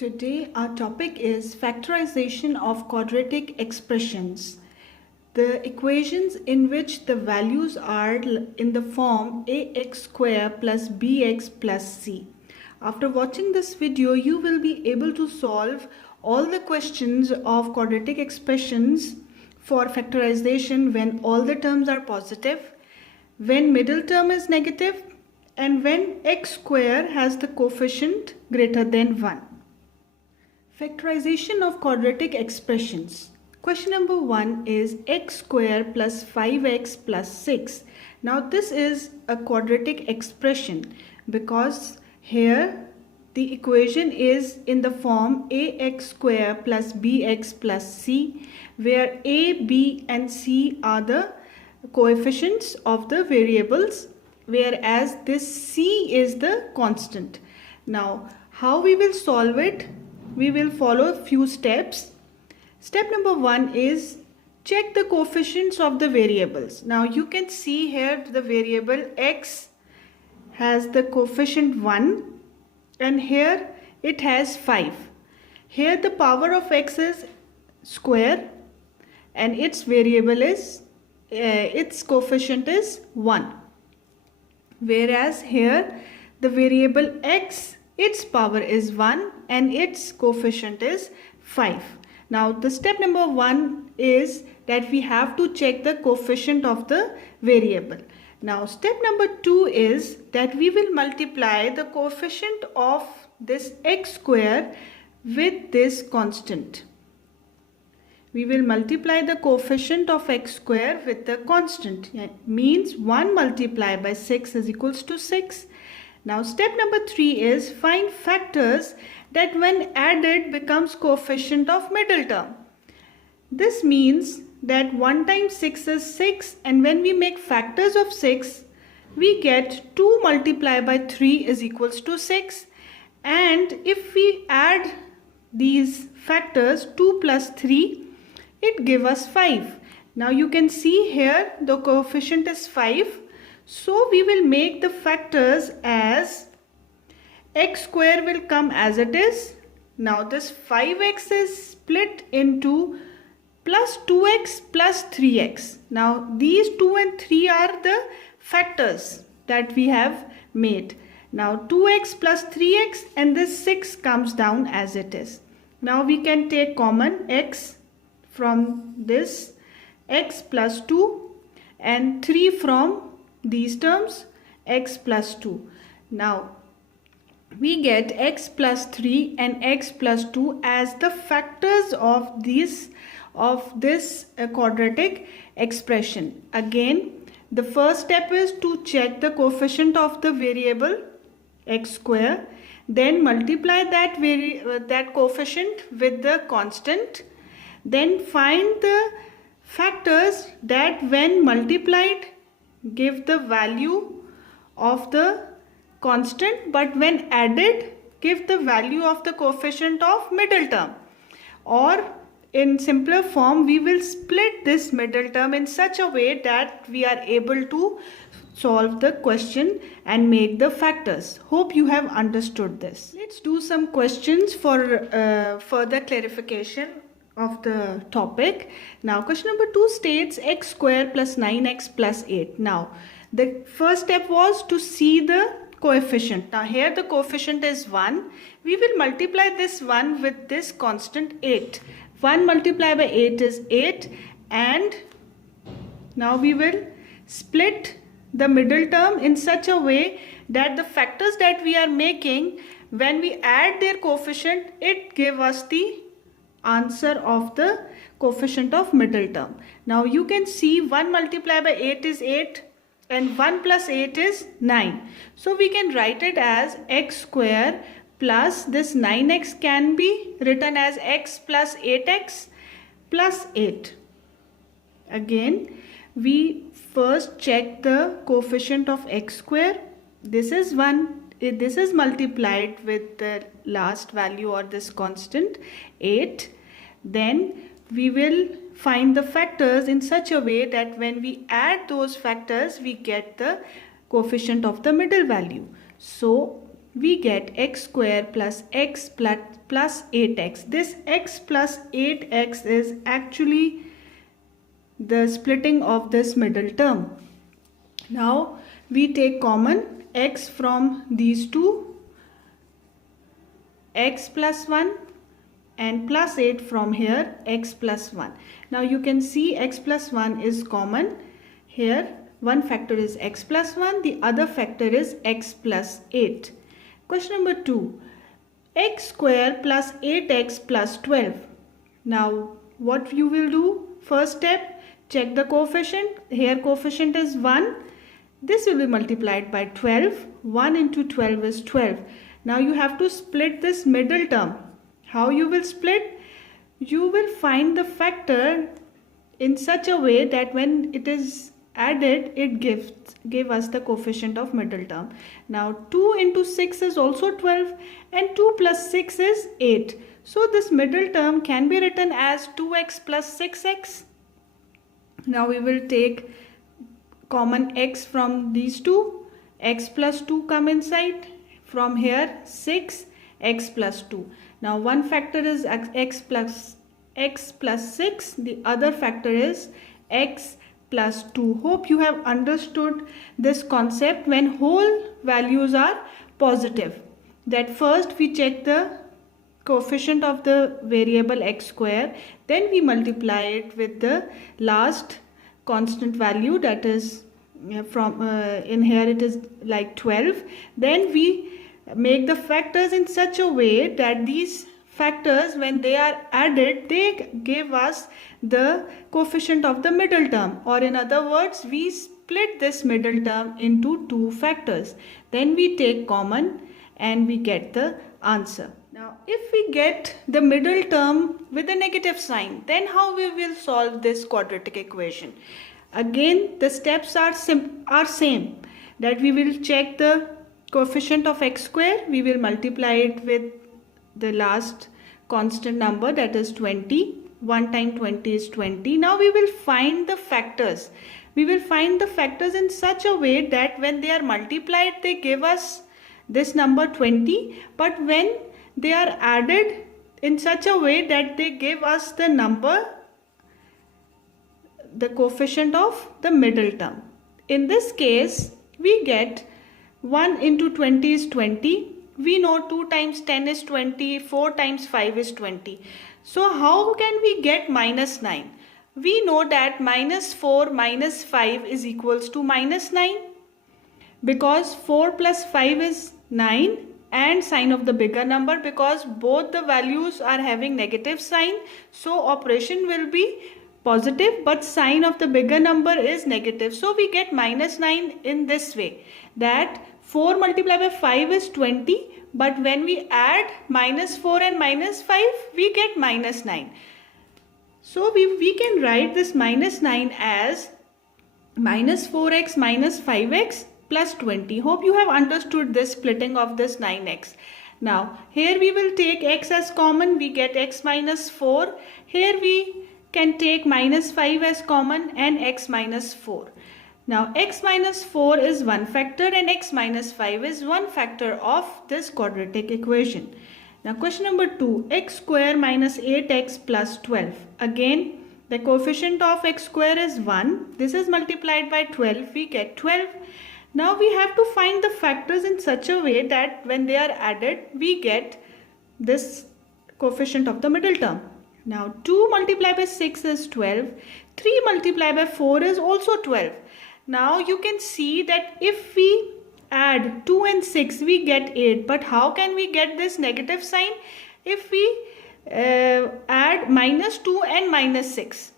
Today our topic is factorization of quadratic expressions. The equations in which the values are in the form ax square plus bx plus c. After watching this video, you will be able to solve all the questions of quadratic expressions for factorization when all the terms are positive, when middle term is negative, and when x square has the coefficient greater than 1. Factorization of quadratic expressions. Question number 1 is x square plus 5x plus 6. Now this is a quadratic expression because here the equation is in the form ax square plus bx plus c, where a, b and c are the coefficients of the variables, whereas this c is the constant. Now how we will solve it? We will follow a few steps. Step number 1 is check the coefficients of the variables. Now you can see here the variable x has the coefficient 1 and here it has 5. Here the power of x is square and its variable is its coefficient is 1. Whereas here the variable x, its power is 1 and its coefficient is 5. Now the step number 1 is that we have to check the coefficient of the variable. Now step number 2 is that we will multiply the coefficient of this x square with this constant. We will multiply the coefficient of x square with the constant. It means 1 multiplied by 6 is equals to 6. Now step number 3 is find factors that when added becomes coefficient of middle term. This means that 1 times 6 is 6, and when we make factors of 6 we get 2 multiplied by 3 is equals to 6, and if we add these factors 2 plus 3 it gives us 5. Now you can see here the coefficient is 5. So we will make the factors as x square will come as it is. Now this 5x is split into plus 2x plus 3x. Now these 2 and 3 are the factors that we have made. Now 2x plus 3x and this 6 comes down as it is. Now we can take common x from this, x plus 2, and 3 from these terms, x plus 2. Now we get x plus 3 and x plus 2 as the factors of this quadratic expression. Again, the first step is to check the coefficient of the variable x square, then multiply that coefficient with the constant, then find the factors that when multiplied give the value of the constant, but when added give the value of the coefficient of middle term. Or in simpler form, we will split this middle term in such a way that we are able to solve the question and make the factors. Hope you have understood this. Let's do some questions for further clarification of the topic. Now question number 2 states x square plus 9x plus 8. Now the first step was to see the coefficient. Now here the coefficient is 1. We will multiply this 1 with this constant 8. 1 multiplied by 8 is 8, and now we will split the middle term in such a way that the factors that we are making, when we add their coefficient, it gives us the answer of the coefficient of middle term. Now you can see 1 multiplied by 8 is 8 and 1 plus 8 is 9. So we can write it as x square plus this 9x can be written as x plus 8x plus 8. Again, we first check the coefficient of x square. This is 1. This is multiplied with the last value or this constant 8. Then we will find the factors in such a way that when we add those factors we get the coefficient of the middle value. So we get x square plus x plus 8x. This x plus 8x is actually the splitting of this middle term. Now we take common x from these two, x plus 1, and plus 8 from here, x plus 1. Now you can see x plus 1 is common. Here one factor is x plus 1, the other factor is x plus 8. Question number 2, x square plus 8x plus 12. Now what you will do? First step, check the coefficient. Here coefficient is 1. This will be multiplied by 12. 1 into 12 is 12. Now you have to split this middle term. How you will split? You will find the factor in such a way that when it is added, it give us the coefficient of middle term. Now 2 into 6 is also 12 and 2 plus 6 is 8. So this middle term can be written as 2x plus 6x. Now we will take common x from these two. X plus 2 come inside. From here 6, x plus 2. Now one factor is x plus 6. The other factor is x plus 2. Hope you have understood this concept when whole values are positive. That first we check the coefficient of the variable x square, then we multiply it with the last constant value, that is from in here it is like 12. Then we make the factors in such a way that these factors, when they are added, they give us the coefficient of the middle term, or in other words, we split this middle term into two factors. Then we take common and we get the answer. Now if we get the middle term with a negative sign, then how we will solve this quadratic equation? Again the steps are same, that we will check the coefficient of x square, we will multiply it with the last constant number, that is 20. 1 times 20 is 20. Now we will find the factors. We will find the factors in such a way that when they are multiplied, they give us this number 20, but when they are added in such a way that they give us the number, the coefficient of the middle term. In this case, we get 1 into 20 is 20. We know 2 times 10 is 20, 4 times 5 is 20. So how can we get minus 9? We know that minus 4 minus 5 is equals to minus 9, because 4 plus 5 is 9 and sign of the bigger number, because both the values are having negative sign. So operation will be positive, but sign of the bigger number is negative. So we get minus 9 in this way, that 4 multiplied by 5 is 20, but when we add minus 4 and minus 5, we get minus 9. So we can write this minus 9 as minus 4x minus 5x plus 20. Hope you have understood this splitting of this 9x. Now here we will take x as common, we get x minus 4. Here we can take minus 5 as common and x minus 4. Now x minus 4 is one factor and x minus 5 is one factor of this quadratic equation. Now question number 2, x square minus 8x plus 12. Again the coefficient of x square is 1. This is multiplied by 12, we get 12. Now we have to find the factors in such a way that when they are added, we get this coefficient of the middle term. Now 2 multiplied by 6 is 12, 3 multiplied by 4 is also 12. Now you can see that if we add 2 and 6, we get 8. But how can we get this negative sign? If we add minus 2 and minus 6.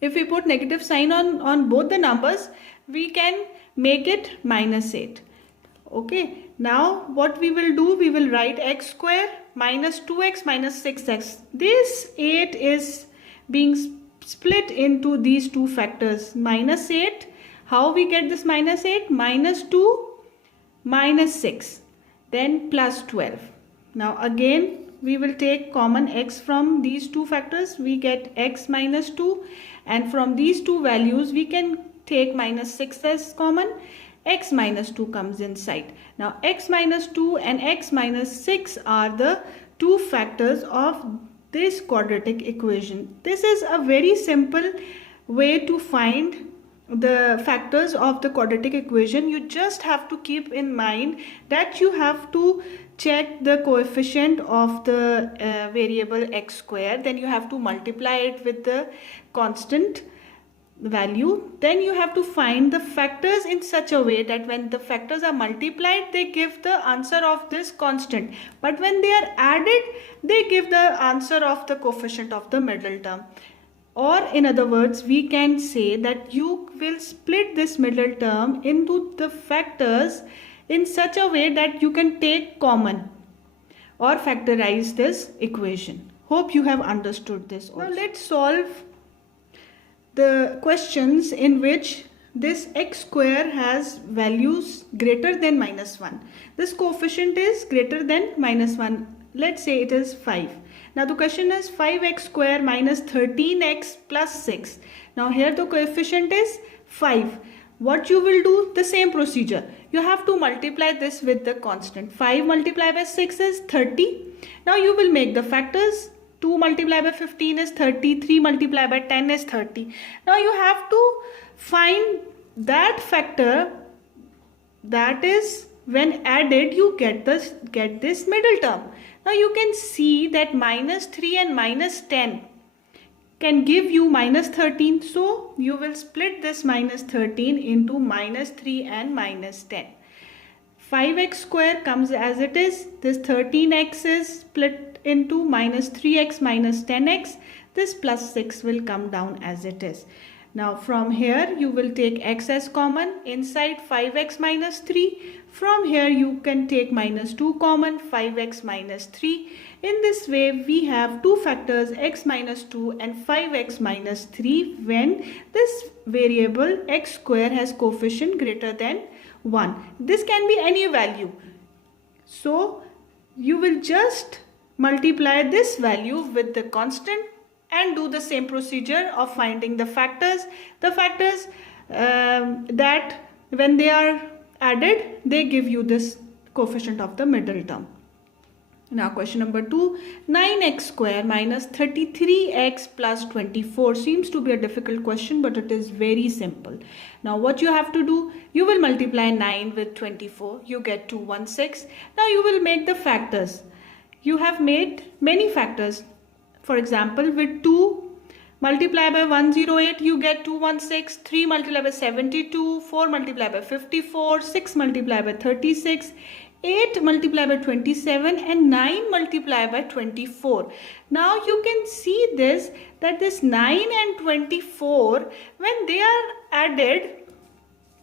If we put negative sign on both the numbers, we can make it minus 8. Okay, now what we will do, we will write x square minus 2x minus 6x. This 8 is being split into these two factors, minus 8. How we get this minus 8? Minus 2 minus 6, then plus 12. Now again we will take common x from these two factors, we get x minus 2, and from these two values we can take minus 6 as common. x minus 2 comes inside. Now x minus 2 and x minus 6 are the two factors of this quadratic equation. This is a very simple way to find the factors of the quadratic equation. You just have to keep in mind that you have to check the coefficient of the variable x square, then you have to multiply it with the constant value, then you have to find the factors in such a way that when the factors are multiplied they give the answer of this constant, but when they are added they give the answer of the coefficient of the middle term. Or in other words, we can say that you will split this middle term into the factors in such a way that you can take common or factorize this equation. Hope you have understood this also. Now let's solve the questions in which this x square has values greater than -1. This coefficient is greater than -1. Let's say it is 5. Now the question is 5x square minus 13x plus 6. Now here the coefficient is 5. What you will do? The same procedure. You have to multiply this with the constant. 5 multiplied by 6 is 30. Now you will make the factors. 2 multiplied by 15 is 30. 3 multiplied by 10 is 30. Now you have to find that factor that is when added you get this middle term. Now you can see that -3 and -10 can give you -13. So you will split this -13 into -3 and -10. 5x square comes as it is. This 13x is split into -3x minus 10x. This plus 6 will come down as it is. Now from here you will take x as common inside 5x minus 3. From here you can take -2 common, 5x minus 3. In this way we have two factors x minus 2 and 5x minus 3 when this variable x square has coefficient greater than 1. This can be any value. So you will just multiply this value with the constant and do the same procedure of finding the factors. The factors that when they are added, they give you this coefficient of the middle term. Now question number 2, 9x square minus 33x plus 24 seems to be a difficult question, but it is very simple. Now what you have to do, you will multiply 9 with 24, you get 216. Now you will make the factors. You have made many factors. For example, with 2 multiplied by 108 you get 216, 3 multiplied by 72, 4 multiplied by 54, 6 multiplied by 36, 8 multiplied by 27 and 9 multiplied by 24. Now you can see this, that this 9 and 24 when they are added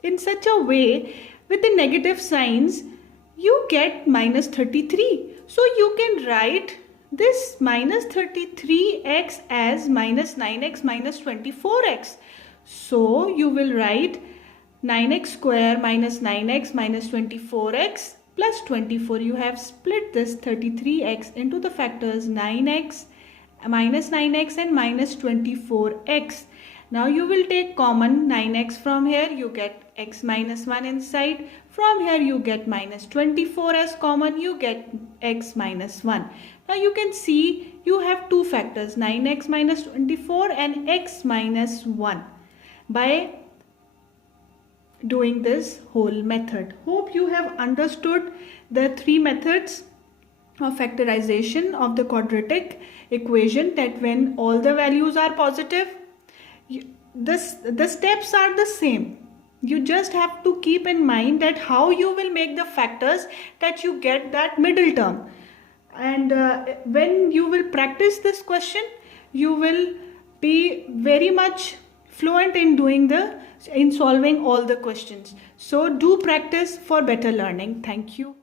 in such a way with the negative signs you get -33. So you can write this -33x as -9x minus 24x. So you will write 9x square minus 9x minus 24x plus 24. You have split this 33x into the factors 9x, minus 9x and minus 24x. Now you will take common 9x from here, you get x minus 1 inside. From here you get minus 24 as common, you get x minus 1. Now you can see you have two factors, 9x minus 24 and x minus 1 by doing this whole method. Hope you have understood the three methods of factorization of the quadratic equation, that when all the values are positive, the steps are the same. You just have to keep in mind that how you will make the factors that you get that middle term. And when you will practice this question, you will be very much fluent in solving all the questions. So do practice for better learning. Thank you.